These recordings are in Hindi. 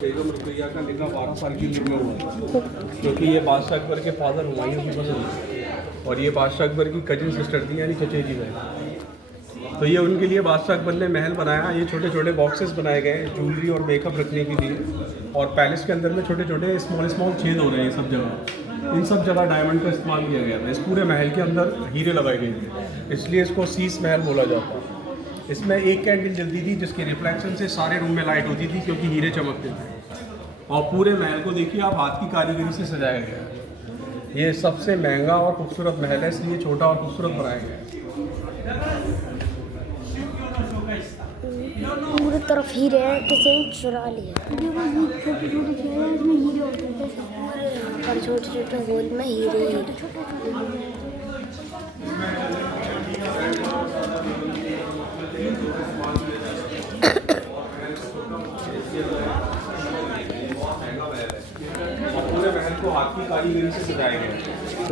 बेगम रुकैया का निकाह 12 साल की उम्र में हुआ था, क्योंकि ये बादशाह अकबर के फादर हुमायूं की पसंद थी और ये बादशाह अकबर की कजिन सिस्टर थी, यानी चचेरी बहन। तो ये उनके लिए बादशाह अकबर ने महल बनाया। ये छोटे छोटे बॉक्सेस बनाए गए ज्वेलरी और मेकअप रखने के लिए, और पैलेस के अंदर में छोटे छोटे स्मॉल स्मॉल छेद हो रहे हैं सब जगह। इन सब जगह डायमंड का इस्तेमाल किया गया था। इस पूरे महल के अंदर हीरे लगाए गए थे, इसलिए इसको शीश महल बोला जाता है। इसमें एक कैंडल जलती थी जिसके रिफ्लेक्शन से सारे रूम में लाइट होती थी, क्योंकि हीरे चमकते थे। और पूरे महल को देखिए आप, हाथ की कारीगरी से सजाया गया है। ये सबसे महंगा और खूबसूरत महल है, इसलिए छोटा और खूबसूरत बनाया गया है। पूरी तरफ हीरे हैं, किसी ने चुरा लिया। छोटे छोटे छेद हैं, इसमें हीरे होते थे और छोटे छोटे होल में हीरे पूरे महल को हाथ की कारीगरी से सजाया गया है।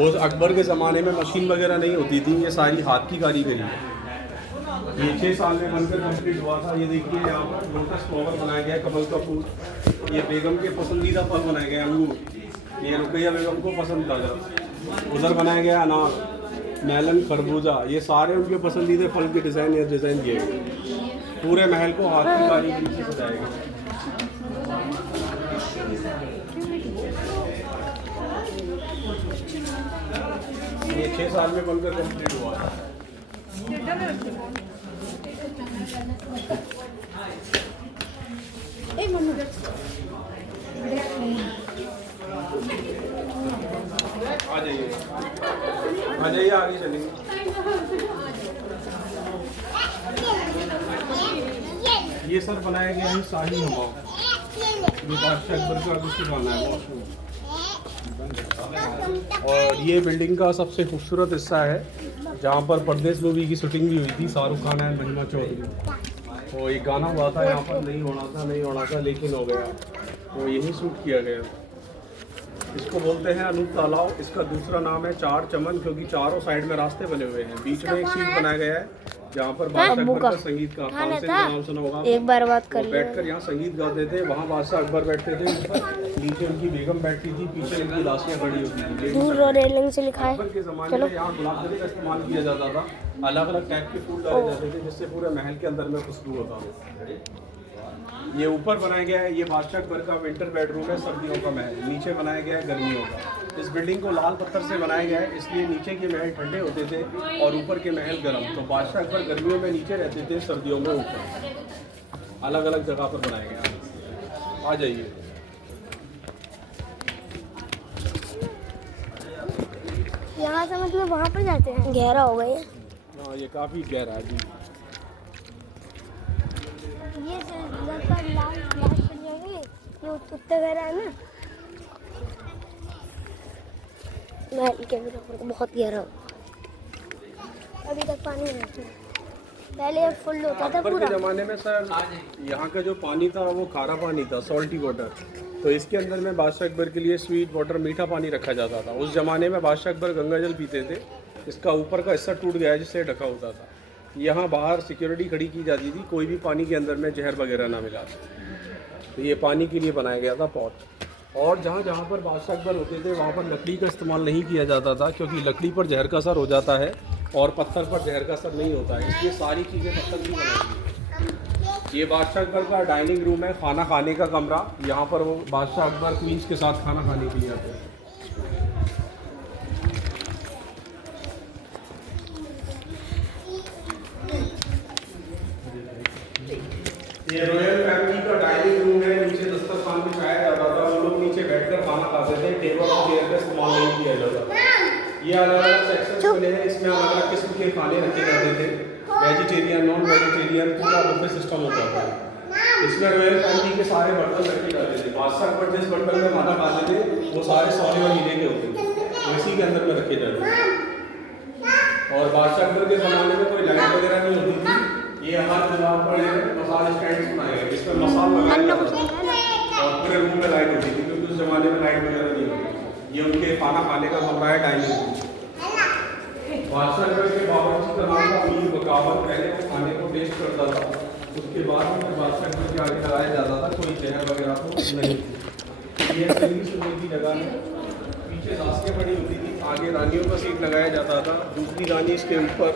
उस अकबर के ज़माने में मशीन वगैरह नहीं होती थी, ये सारी हाथ की कारीगरी है। ये 6 साल में बनकर कंप्लीट हुआ था। ये देखिए यहाँ पर लोटस फ्लावर बनाया गया है, कमल का फूल। ये बेगम के पसंदीदा फल बनाए गए अंगूर, ये रुकैया बेगम को पसंद था। उधर बनाया गया अनार, मेलन, खरबूजा, ये सारे उनके पसंदीदा फल के डिज़ाइन किए गए। पूरे महल को हाथ की कारीगरी से सजाया गया। ये 6 साल में बनकर कंप्लीट हुआ है। आ जाइए आगे चलेंगे। ये सर बनाया गया है शाही हमाम, ये बादशाह अकबर का कुछ गाना है। और ये बिल्डिंग का सबसे खूबसूरत हिस्सा है, जहाँ पर परदेश मूवी की शूटिंग भी हुई थी, शाहरुख खान एंड महिमा चौधरी। तो एक गाना हुआ था यहाँ पर, नहीं होना था लेकिन हो गया, तो यही शूट किया गया। इसको बोलते हैं अनूप तालाब। इसका दूसरा नाम है चार चमन, क्योंकि चारों साइड में रास्ते बने हुए हैं। बीच में एक सीट बनाया गया है जहाँ पर बादशाह अकबर का संगीत का नाम सुना होगा। एक बार बात कर बैठकर यहाँ संगीत गाते थे। वहाँ बादशाह अकबर बैठते थे ऊपर, नीचे उनकी बेगम बैठती थी, पीछे उनकी दासियाँ खड़ी होती थी। दूर और रेलिंग से लिखा है। अकबर के ज़माने में यहाँ गुलाब का इस्तेमाल किया जाता था। अलग अलग टाइप के फूल डाले जाते थे, जिससे पूरे महल के अंदर में खुशबू होता था। ये ऊपर बनाया गया है, ये बादशाह अकबर का विंटर बेडरूम है, सर्दियों का महल। नीचे बनाया गया है गर्मियों का। इस बिल्डिंग को लाल पत्थर से बनाया गया है, इसलिए नीचे के महल ठंडे होते थे और ऊपर के महल गर्म। तो बादशाह अकबर गर्मियों में नीचे रहते थे, सर्दियों में ऊपर। अलग अलग जगह पर बनाया गया। आ जाइए। यहाँ से मतलब वहाँ पर जाते हैं, गहरा हो गया। हाँ, ये काफ़ी गहरा है जी। ये उत्तर गहरा है ना, महल के भी ऊपर बहुत गहरा हो। अभी तक पानी नहीं है, पहले फुल होता था पूरा। के ज़माने में सर यहाँ का जो पानी था वो खारा पानी था, सॉल्टी वाटर। तो इसके अंदर में बादशाह अकबर के लिए स्वीट वाटर, मीठा पानी रखा जाता था। उस ज़माने में बादशाह अकबर गंगा जल पीते थे। इसका ऊपर का हिस्सा टूट गया है, जिससे ढका होता था। यहाँ बाहर सिक्योरिटी खड़ी की जाती थी, कोई भी पानी के अंदर में जहर वगैरह ना मिला। तो ये पानी के लिए बनाया गया था पॉट। और जहाँ जहाँ पर बादशाह अकबर होते थे वहाँ पर लकड़ी का इस्तेमाल नहीं किया जाता था, क्योंकि लकड़ी पर जहर का असर हो जाता है और पत्थर पर जहर का असर नहीं होता है, इसलिए सारी चीज़ें पत्थर की बनाई। ये बादशाह अकबर का डाइनिंग रूम है, खाना खाने का कमरा। यहाँ पर वो बादशाह अकबर क्वींस के साथ खाना खाने के लिए आते हैं। ये रॉयल फैमिली का डाइनिंग रूम है। नीचे दस्तरखान बिछाया जाता था, वो लोग नीचे बैठकर खाना खाते थे। टेबल और चेयर का इस्तेमाल नहीं किया जाता। ये अलग अलग सेक्शन बने हैं, इसमें अलग अलग किस्म के खाने रखे जाते थे। वेजिटेरियन, नॉन वेजिटेरियन, पूरा बुफे सिस्टम होता था। इसमें रॉयल फैमिली के सारे बर्तन रखे जाते थे। बादशाह अकबर जिस बर्तन में खाना खाते थे वो सारे सोने और हीरे के होते थे, इसी के अंदर में रखे जाते थे। और बादशाह अकबर के ज़माने में कोई लाइट वगैरह नहीं होती थी। ये हर जगह पर मसाला स्टैंड बनाए गए, जिसमें मसाला लगाया जाता था और पूरे रूम में लाइट होती थी, क्योंकि उस ज़माने में लाइट वगैरह नहीं होती। ये उनके खाना खाने का कमरा है, डाइनिंग रूम। बादशाह अकबर के बावर्ची का नाम था मीर बकावत। पहले वो खाने को टेस्ट करता था उसके बाद में बादशाह घर के आगे लगाया जाता था, कोई जहर वगैरह तो नहीं। ये सही सुनने की जगह है। पीछे दास्तें पड़ी होती थी, आगे रानियों का सीट लगाया जाता था, दूसरी रानी इसके ऊपर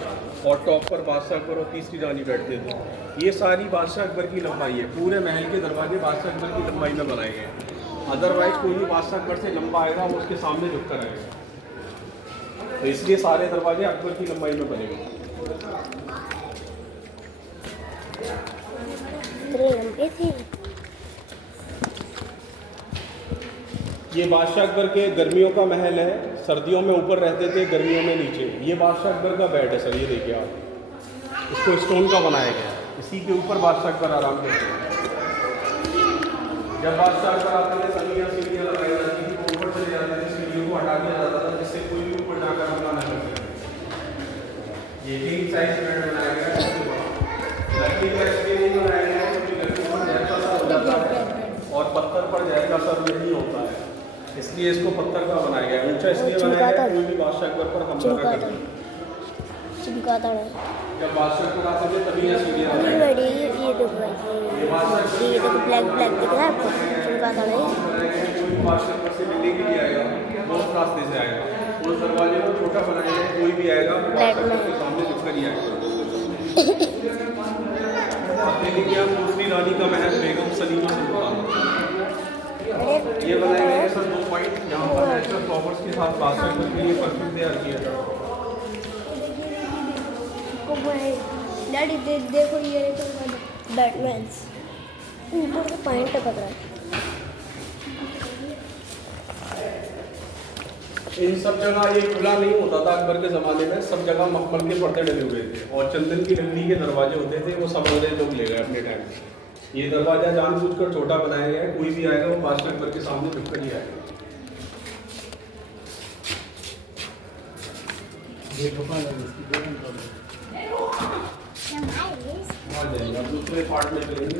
और टॉप पर बादशाह अकबर और तीसरी रानी बैठते थे। ये सारी बादशाह अकबर की लंबाई है, पूरे महल के दरवाजे बादशाह अकबर की लंबाई में बनाए गए हैं। अदरवाइज कोई भी बादशाह अकबर से लंबा आएगा वो उसके सामने झुक कर आएगा, तो इसलिए सारे दरवाजे अकबर की लंबाई में बने हुए। इतने लंबे थे। ये बादशाह अकबर के गर्मियों का महल है, सर्दियों में ऊपर रहते थे, गर्मियों में नीचे। ये बादशाह अकबर का बेड है सर, ये देखिए आप, इसको स्टोन का बनाया गया है, इसी के ऊपर बादशाह अकबर आराम करते हैं। जब बादशाह अकबर आते थे सलियाँ सीढ़ियाँ लगाई जाती थी, वो ऊपर चले जाते थे, सीढ़ियों को हटा दिया जाता था जिससे कोई भी ऊपर जाकर हमला न कर सके। ये किंग साइज बेड बनाया गया है, लकड़ी का इसलिए नहीं बनाया गया है क्योंकि लकड़ी पर जहर का असर हो जाता है और पत्थर पर जहर का असर नहीं होता है, इसलिए इसको पत्थर का बनाया गया है। ऊंचा इसलिए बनाया गया है कोई भी बादशाह अकबर पर हमला न कर सके। चिमकाता है। जब बादशाह अकबर आते थे तभी ये सीढ़ियाँ ये लगाई बड़ी ये देखो भाई, ये देखो ब्लैक ब्लैक दिख रहा है आपको, चिमकाता है। कोई भी बादशाह अकबर से मिलने के लिए आएगा बहुत रास्ते से आएगा, उस दरवाजे को छोटा बनाया गया, कोई भी आएगा वो बादशाह अकबर के सामने झुक कर ही आएगा। अपने लिए हम दूसरी रानी का महल बेगम सलीमा सुल्तान, ये बनाए गए हैं सर 2 पॉइंट, यहाँ पर नेचुरल फ्लावर्स के साथ बादशाह अकबर के लिए परफ्यूम तैयार किया था। डैडी देखो ये बैटमैन ऊपर से पॉइंट टपक रहा है। इन सब जगह ये खुला नहीं होता था अकबर के ज़माने में, सब जगह मखमल के पर्दे डले हुए थे और चंदन की लकड़ी के दरवाजे होते थे, वो सब अंग्रेज लोग ले गए अपने टाइम में। ये दरवाजा जानबूझकर छोटा बनाया गया है, कोई भी आएगा वो बादशाह अकबर के सामने झुककर ही आएगा। आ जाएंगे, अब दूसरे पार्ट में चलेंगे।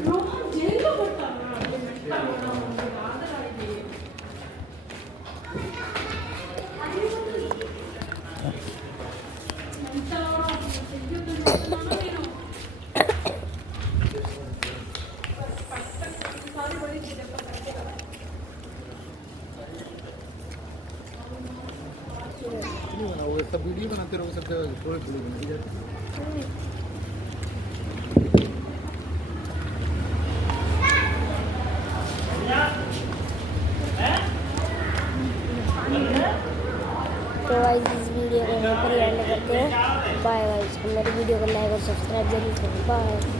वो सब वीडियो बनाते रहो, सब थोड़ी थोड़ी बनती जाती है। तो गाइस इस वीडियो को यहाँ पर एंड करते हैं। बाय गाइस, हमारी वीडियो को लाइक और सब्सक्राइब जरूर करें। बाय।